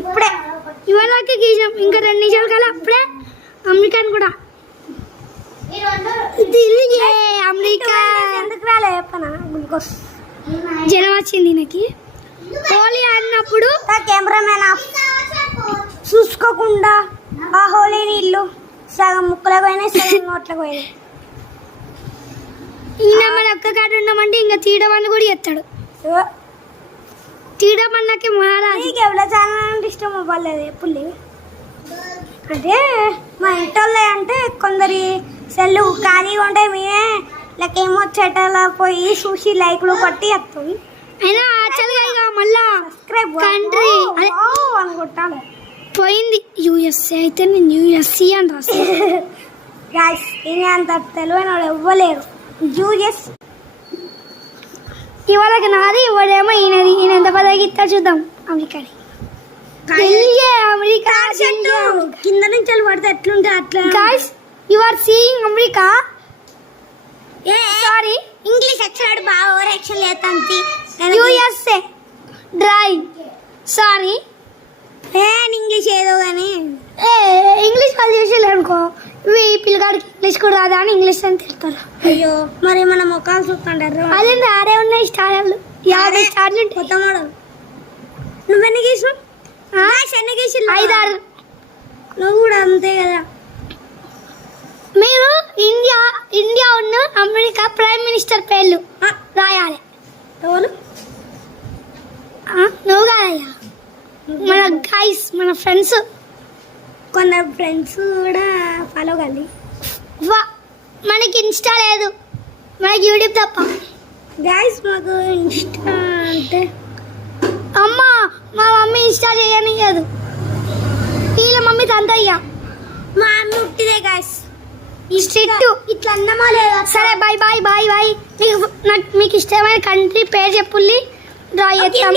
ఇప్పుడే ఇవాళకి గీసాం ఇంకా 2 నిమిషాలు కల్లా అప్పుడే అమెరికాని కూడా అమెరికా ఎందుకు రాలే చెప్పనా గ్లూకోస్ జ్వరం వచ్చింది నాకు హోలీ ఆడినప్పుడు కెమెరామెన్ చూసుకోకుండా ఆ హోలీ నీళ్ళు సగం ముక్కలకు పోయినాయి సగం నోట్లకు పోయినాయి ఇంకా మన ఒక్క కాడ ఉన్నామంటే ఇంకా తీయడం కూడా ఎత్తాడు తీయడం అన్నకి మహారాజు ఎవరో చాలా అంటే ఇష్టం అవ్వలేదు ఎప్పుడు అదే మా ఇంట్లో అంటే కొందరి సెల్లు ఖాళీగా ఉంటాయి మేమే లెక్కేమో చెట్టలా పోయి చూసి లైక్లు కొట్టి వస్తుంది అయినా యాక్చువల్గా మళ్ళా కంట్రీ అని కొట్టాలి పోయింది యూఎస్ఏ అయితే నేను యూఎస్సీ అని రాస్తాను గాయస్ ఇది అంత తెలివైన వాడు ఇవ్వలేరు యూఎస్ ఇవాళకి నాది ఇవాడేమో ఈయనది ఈయన ఎంత పదకి ఇస్తా చూద్దాం అమెరికాని అమెరికా కింద నుంచి పడితే ఎట్లుంటే అట్లా guys you are seeing America sorry English అక్షరాడు బాగా ఓవర్ యాక్షన్ లేతంతి యూఎస్ఏ డ్రాయింగ్ సారీ ఇంగ్లీష్ ఏదో కానీ ఇంగ్లీష్ వాళ్ళు చేసేది అనుకో ఇవి పిల్లగాడికి ఇంగ్లీష్ కూడా రాదా అని ఇంగ్లీష్ అని తిడతారు అయ్యో మరి మన ముఖాలు చూస్తుంటారు అదే ఆడే ఉన్నాయి స్టార్లు 50 స్టార్లు కొత్త మోడల్ నువ్వెన్ని గీసావు ఎన్ని గీసావు 5 6 నువ్వు కూడా అంతే కదా మీరు ఇండియా ఉన్న అమెరికా ప్రైమ్ మినిస్టర్ పేర్లు రాయాలి ఎవరు నువ్వు కాదయ్యా మన గైస్ మన ఫ్రెండ్స్ కొందరు ఫ్రెండ్స్ కూడా ఫాలో కండి మనకి ఇన్స్టా లేదు మనకి యూట్యూబ్ తప్ప గైస్ మాకు ఇన్స్టా అంటే అమ్మా మా మమ్మీ ఇన్స్టా చేయని లేదు వీళ్ళ మమ్మీ తంతయ్య మా అమ్మ ఉట్టిదే గైస్ స్ట్రిక్ట్ ఇట్లా అన్నమా లేదా సరే బాయ్ బాయ్ బాయ్ బాయ్ మీకు ఇష్టమైన కంట్రీ పేరు చెప్పుల్లి డ్రా చేస్తాం